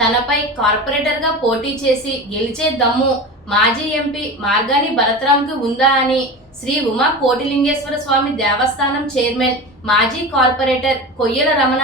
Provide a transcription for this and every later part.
తనపై కార్పొరేటర్ గా పోటీ చేసి గెలిచే దమ్ము మాజీ ఎంపీ మార్గాని భరత్రాంకు ఉందా అని శ్రీ ఉమా కోటిలింగేశ్వర స్వామి దేవస్థానం చైర్మన్ మాజీ కార్పొరేటర్ కొయ్యల రమణ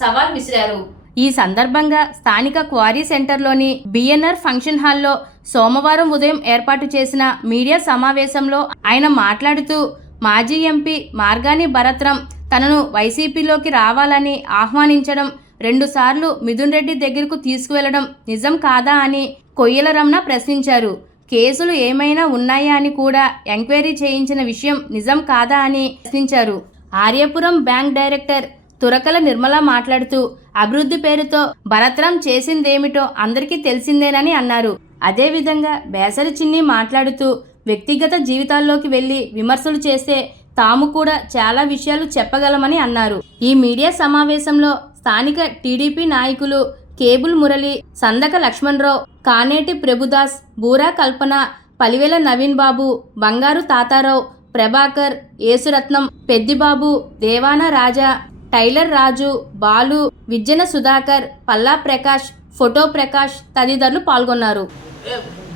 సవాల్ విసిరారు. ఈ సందర్భంగా స్థానిక క్వారీ సెంటర్లోని బిఎన్ఆర్ ఫంక్షన్ హాల్లో సోమవారం ఉదయం ఏర్పాటు చేసిన మీడియా సమావేశంలో ఆయన మాట్లాడుతూ మాజీ ఎంపీ మార్గాని భరత్రాం తనను వైసీపీలోకి రావాలని ఆహ్వానించడం, 2 సార్లు మిథున్ రెడ్డి దగ్గరకు తీసుకువెళ్లడం నిజం కాదా అని కొయ్యల రమణ ప్రశ్నించారు. కేసులు ఏమైనా ఉన్నాయా అని కూడా ఎంక్వైరీ చేయించిన విషయం నిజం కాదా అని ప్రశ్నించారు. ఆర్యపురం బ్యాంక్ డైరెక్టర్ తురకల నిర్మల మాట్లాడుతూ అభివృద్ధి పేరుతో భరత్రాం చేసిందేమిటో అందరికీ తెలిసిందేనని అన్నారు. అదేవిధంగా బేసరి చిన్ని మాట్లాడుతూ వ్యక్తిగత జీవితాల్లోకి వెళ్లి విమర్శలు చేస్తే తాము కూడా చాలా విషయాలు చెప్పగలమని అన్నారు. ఈ మీడియా సమావేశంలో స్థానిక టీడీపీ నాయకులు కేబుల్ మురళి, సందక లక్ష్మణరావు, కానేటి ప్రభుదాస్, బూరా కల్పన, పలివేల నవీన్ బాబు, బంగారు తాతారావు, ప్రభాకర్, యేసురత్నం, పెద్దిబాబు, దేవాన రాజా, టైలర్ రాజు, బాలు, విజ్జన సుధాకర్, పల్లా ప్రకాష్, ఫోటో ప్రకాష్ తదితరులు పాల్గొన్నారు.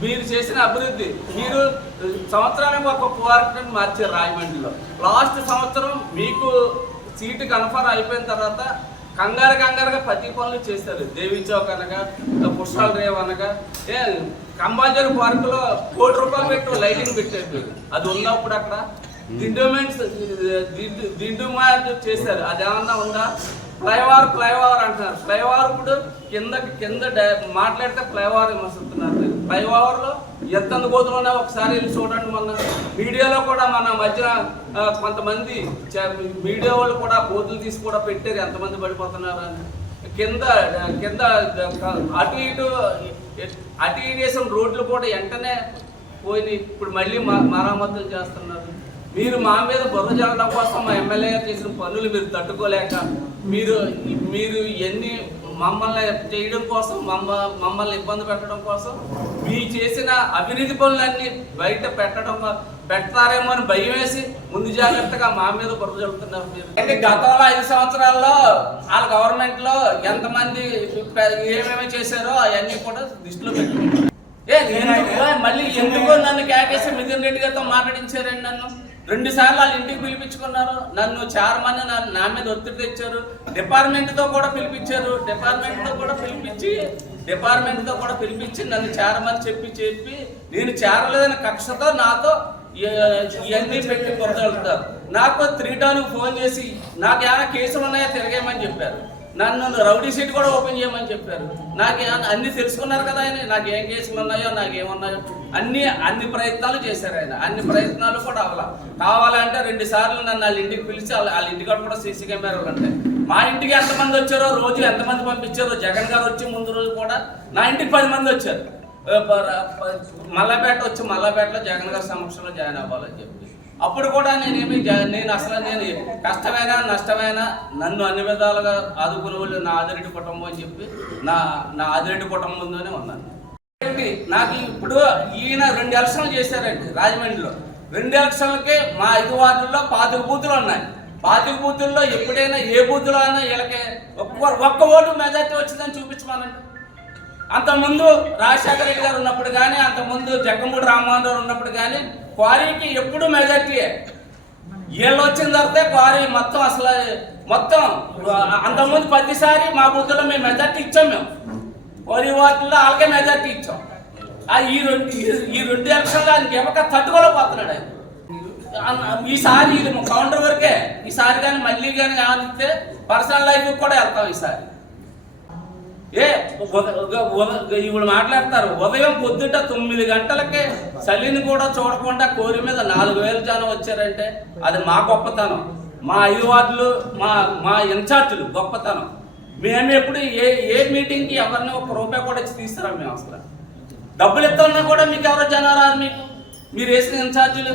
మీరు చేసిన అభివృద్ధి, మీరు సంవత్సరానికి ఒక పోరాటం మార్చారు రాజమండ్రిలో. లాస్ట్ సంవత్సరం మీకు సీటు కన్ఫర్మ్ అయిపోయిన తర్వాత కంగారుగా ప్రతి పనులు చేస్తారు. దేవి చౌక్ అనగా, పుష్పాల రేవ్ అనగా, కంబాజర్ పార్కులో ₹1 పెట్టి లైటింగ్ పెట్టారు. అది ఉన్నప్పుడు అక్కడ దిండుమా చేశారు. అదేమన్నా ఉందా? ఫ్లైఓవర్ అంటున్నారు. ఫ్లైఓవర్ ఇప్పుడు కింద మాట్లాడితే ఫ్లైఓవర్ విమర్శిస్తున్నారు. ఫ్లైఓవర్లో ఎంత గోతులు ఉన్నాయో ఒకసారి వెళ్ళి చూడండి. మొన్న మీడియాలో కూడా మన మధ్యన కొంతమంది మీడియా వాళ్ళు కూడా గోతులు తీసి కూడా పెట్టారు, ఎంతమంది పడిపోతున్నారు అని. కింద అటు ఇటు వేసిన రోడ్లు కూడా వెంటనే పోయి ఇప్పుడు మళ్ళీ మరమ్మతులు చేస్తున్నారు. మీరు మా మీద బుర్ర జల్లడం కోసం మా ఎమ్మెల్యే చేసిన పనులు మీరు తట్టుకోలేక మీరు ఎన్ని మమ్మల్ని చేయడం కోసం మమ్మల్ని ఇబ్బంది పెట్టడం కోసం మీ చేసిన అవినీతి పనులన్నీ బయట పెడతారేమో అని భయం వేసి ముందు జాగ్రత్తగా మా మీద బుర్ర జల్లుతున్నారు మీరు. అంటే గతంలో 5 సంవత్సరాల్లో వాళ్ళ గవర్నమెంట్లో ఎంతమంది ఏమేమి చేశారో అవన్నీ కూడా దృష్టిలో పెట్టుకుంటారు. మళ్ళీ ఎందుకో నన్ను కేకేసి మిథున్ రెడ్డి గారితో మాట్లాడించారండి. నన్ను 2 సార్లు వాళ్ళ ఇంటికి పిలిపించుకున్నారు. నన్ను చైర్మన్ నా మీద ఒత్తిడి తెచ్చారు. డిపార్ట్మెంట్తో కూడా పిలిపించి నన్ను చైర్మన్ చెప్పి నేను చేరలేదని కక్షతో నాతో ఇవన్నీ పెట్టి కొరదలుతారు. నాకు 3 టౌన్కి ఫోన్ చేసి నాకు ఏమైనా కేసులు ఉన్నాయో తిరగేయమని చెప్పారు. నన్ను రౌడీ షీట్ కూడా ఓపెన్ చేయమని చెప్పారు. నాకు అన్ని తెలుసుకున్నారు కదా ఆయన, నాకు ఏం కేసులు ఉన్నాయో నాకేమున్నాయో అన్ని ప్రయత్నాలు చేశారు ఆయన. అన్ని ప్రయత్నాలు కూడా కావాలంటే 2 సార్లు నన్ను వాళ్ళ ఇంటికి పిలిచి వాళ్ళ ఇంటికాడ కూడా సీసీ కెమెరాలు ఉంటాయి. మా ఇంటికి ఎంతమంది వచ్చారో, రోజు ఎంతమంది పంపించారో, జగన్ గారు వచ్చి ముందు రోజు కూడా నా ఇంటికి 10 మంది వచ్చారు. మల్లాపేటలో జగన్ గారి సమక్షంలో జాయిన్ అవ్వాలని చెప్పి అప్పుడు కూడా నేను కష్టమైనా నష్టమైనా నన్ను అన్ని విధాలుగా ఆదుకునే వాళ్ళు నా ఆదిరెడ్డి కుటుంబం అని చెప్పి నా ఆదిరెడ్డి కుటుంబంలోనే ఉన్నాను. నాకు ఇప్పుడు ఈయన 2 ఎలక్షన్లు చేశారండి రాజమండ్రిలో. 2 ఎలక్షన్లకి మా 5 వార్డుల్లో 25 బూతులు ఉన్నాయి. 25 బూతుల్లో ఎప్పుడైనా ఏ బూతులో అయినా వీళ్ళకి ఒక్క ఓటు మెజార్టీ వచ్చిందని చూపించమనండి. అంతకుముందు రాజశేఖర రెడ్డి గారు ఉన్నప్పుడు కానీ, అంతకుముందు జగ్గమూడి రామ్మోహన్ రావు ఉన్నప్పుడు కానీ క్వారీకి ఎప్పుడు మెజార్టీయే. వీళ్ళు వచ్చిన తర్వాత క్వారీ మొత్తం అంతకుముందు 10 సారి మా బూతుల్లో మేము మెజార్టీ ఇచ్చాం. మేము 10 వార్డుల్లో వాళ్ళకే మెజార్టీ ఇచ్చాం. ఈ 2 ఎలక్షన్లో ఆయనకి ఎవక తట్టుకోలేకపోతున్నాడు ఆయన. ఈసారి ఇది కౌంటర్ వరకే. ఈసారి కానీ మళ్ళీ కానీ ఆనిస్తే పర్సనల్ లైఫ్ కూడా వెళ్తాం. ఈసారి ఇప్పుడు మాట్లాడతారు. ఉదయం పొద్దుట 9 గంటలకే చలిని కూడా చూడకుండా కోరి మీద 4000 జనం వచ్చారంటే అది మా గొప్పతనం. మా 5 వార్డులు మా ఇన్ఛార్జీలు గొప్పతనం. మేము ఎప్పుడు ఏ మీటింగ్కి ఎవరిని ₹1 కూడా ఇచ్చి తీస్తారా? మేము అసలు డబ్బులు ఇస్తున్నా కూడా మీకు ఎవరో జనారా? మీరు వేసిన ఇన్ఛార్జీలు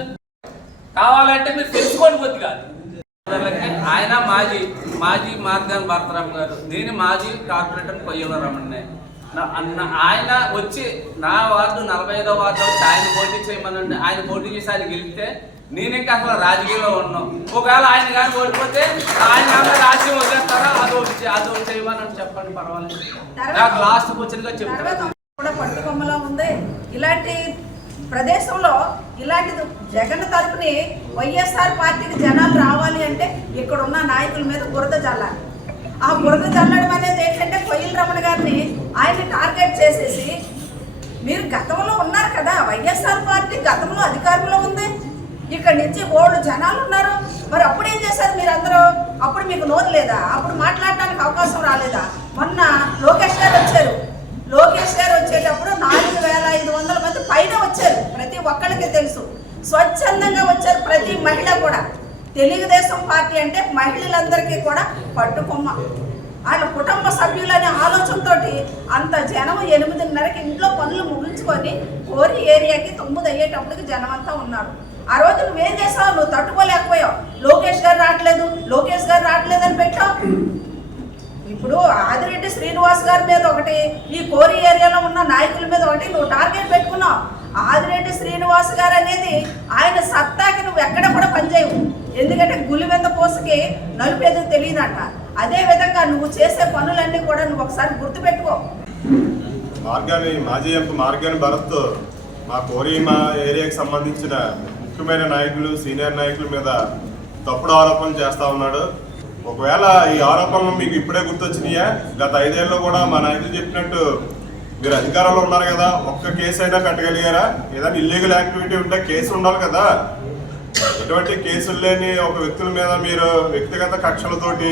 కావాలంటే మీరు తెలుసుకోండి కొద్ది కాదు. ఆయన మాజీ మార్గాని భరత్రాం గారు, నేను మాజీ కార్పొరేటర్ కొయ్యల రమణ. ఆయన వచ్చి నా వార్డు 45వ వార్డు వచ్చి ఆయన పోటీ చేయమనండి. ఆయన పోటీ చేసి ఆయన గెలిస్తే నేను ఇంకా అసలు రాజకీయంలో ఉన్నాను. ఒకవేళ ఆయన కానీ ఓడిపోతే ఆయన కానీ రాజకీయం వదిలేస్తారా? అది చేయమని చెప్పండి, పర్వాలేదు. నాకు లాస్ట్ క్వశ్చన్గా చెప్తాను. కూడా పట్టుకొమ్మలా ఉంది. ఇలాంటి ప్రదేశంలో ఇలాంటిది జగన్ తరపుని వైఎస్ఆర్ పార్టీకి జనాలు రావాలి అంటే ఇక్కడ ఉన్న నాయకుల మీద బురద చల్లాలి. ఆ బురద చల్లడం అనేది ఏంటంటే కొయ్యల రమణ గారిని ఆయన టార్గెట్ చేసేసి, మీరు గతంలో ఉన్నారు కదా, వైఎస్ఆర్ పార్టీ గతంలో అధికారంలో ఉంది, ఇక్కడ నుంచి ఓళ్ళు జనాలు ఉన్నారు, మరి అప్పుడు ఏం చేశారు మీరు అందరూ? అప్పుడు మీకు నోరు లేదా? అప్పుడు మాట్లాడడానికి అవకాశం రాలేదా? మొన్న లోకేష్ గారు వచ్చారు. లోకేష్ గారు వచ్చేటప్పుడు 4,500 మంది పైన వచ్చారు. ప్రతి ఒక్కరికి తెలుసు, స్వచ్ఛందంగా వచ్చారు ప్రతి మహిళ కూడా. తెలుగుదేశం పార్టీ అంటే మహిళలందరికీ కూడా పట్టుకొమ్మ. వాళ్ళ కుటుంబ సభ్యులనే ఆలోచనతో అంత జనం 8:30కి ఇంట్లో పనులు ముగించుకొని కోరి ఏరియాకి 9 అయ్యేటప్పటికి జనం అంతా ఉన్నారు. ఆ రోజు నువ్వేం చేసావు? నువ్వు తట్టుకోలేకపోయావు. లోకేష్ గారు రావట్లేదు అని పెట్టావు. ఇప్పుడు ఆదిరెడ్డి శ్రీనివాస్ గారి మీద ఒకటి, ఈ కోరి ఏరియాలో ఉన్న నాయకుల మీద ఒకటి నువ్వు టార్గెట్ పెట్టుకున్నావు. ఆదిరెడ్డి శ్రీనివాస్ గారు అనేది ఆయన సత్తాకి నువ్వు ఎక్కడ కూడా పనిచేయవు. ఎందుకంటే గులివెంద పోసుకి నలుపేదో తెలియదంట. అదే విధంగా నువ్వు చేసే పనులన్నీ కూడా నువ్వు ఒకసారి గుర్తుపెట్టుకో. మాజీ ఎంపీ మార్గాని భరత్ మా కోరి ఏరియాకి సంబంధించిన ముఖ్యమైన నాయకులు, సీనియర్ నాయకుల మీద తప్పుడు ఆరోపణలు చేస్తా ఉన్నాడు. ఒకవేళ ఈ ఆరోపణలు మీకు ఇప్పుడే గుర్తొచ్చినాయా? గత 5 ఏళ్ళలో కూడా మా నాయకులు చెప్పినట్టు మీరు అధికారంలో ఉన్నారు కదా, ఒక్క కేసు అయినా కట్టగలిగారా? ఏదైనా ఇల్లీగల్ యాక్టివిటీ ఉంటే కేసు ఉండాలి కదా. ఎటువంటి కేసులు లేని ఒక వ్యక్తుల మీద మీరు వ్యక్తిగత కక్షలతోటి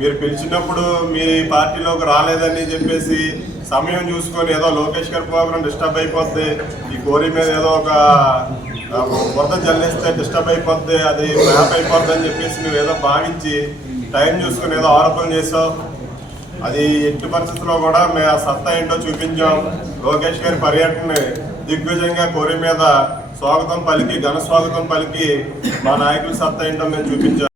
మీరు పిలిచినప్పుడు మీ పార్టీలోకి రాలేదని చెప్పేసి సమయం చూసుకొని ఏదో లోకేష్ గారి ప్రోగ్రాం డిస్టర్బ్ అయిపోద్ది, ఈ కోరి మీద ఏదో ఒక వరద జల్లేస్తే డిస్టర్బ్ అయిపోద్ది, అది మ్యాప్ అయిపోద్ది అని చెప్పేసి మీరు ఏదో భావించి టైం చూసుకుని ఏదో ఆరోపణలు చేసావు. అది ఎట్టి పరిస్థితుల్లో కూడా మేము ఆ సత్తా ఏంటో చూపించాం. లోకేష్ గారి పర్యటనని దిగ్విజయంగా కోరి మీద స్వాగతం పలికి, ఘన స్వాగతం పలికి మా నాయకుల సత్తా ఏంటో మేము చూపించాం.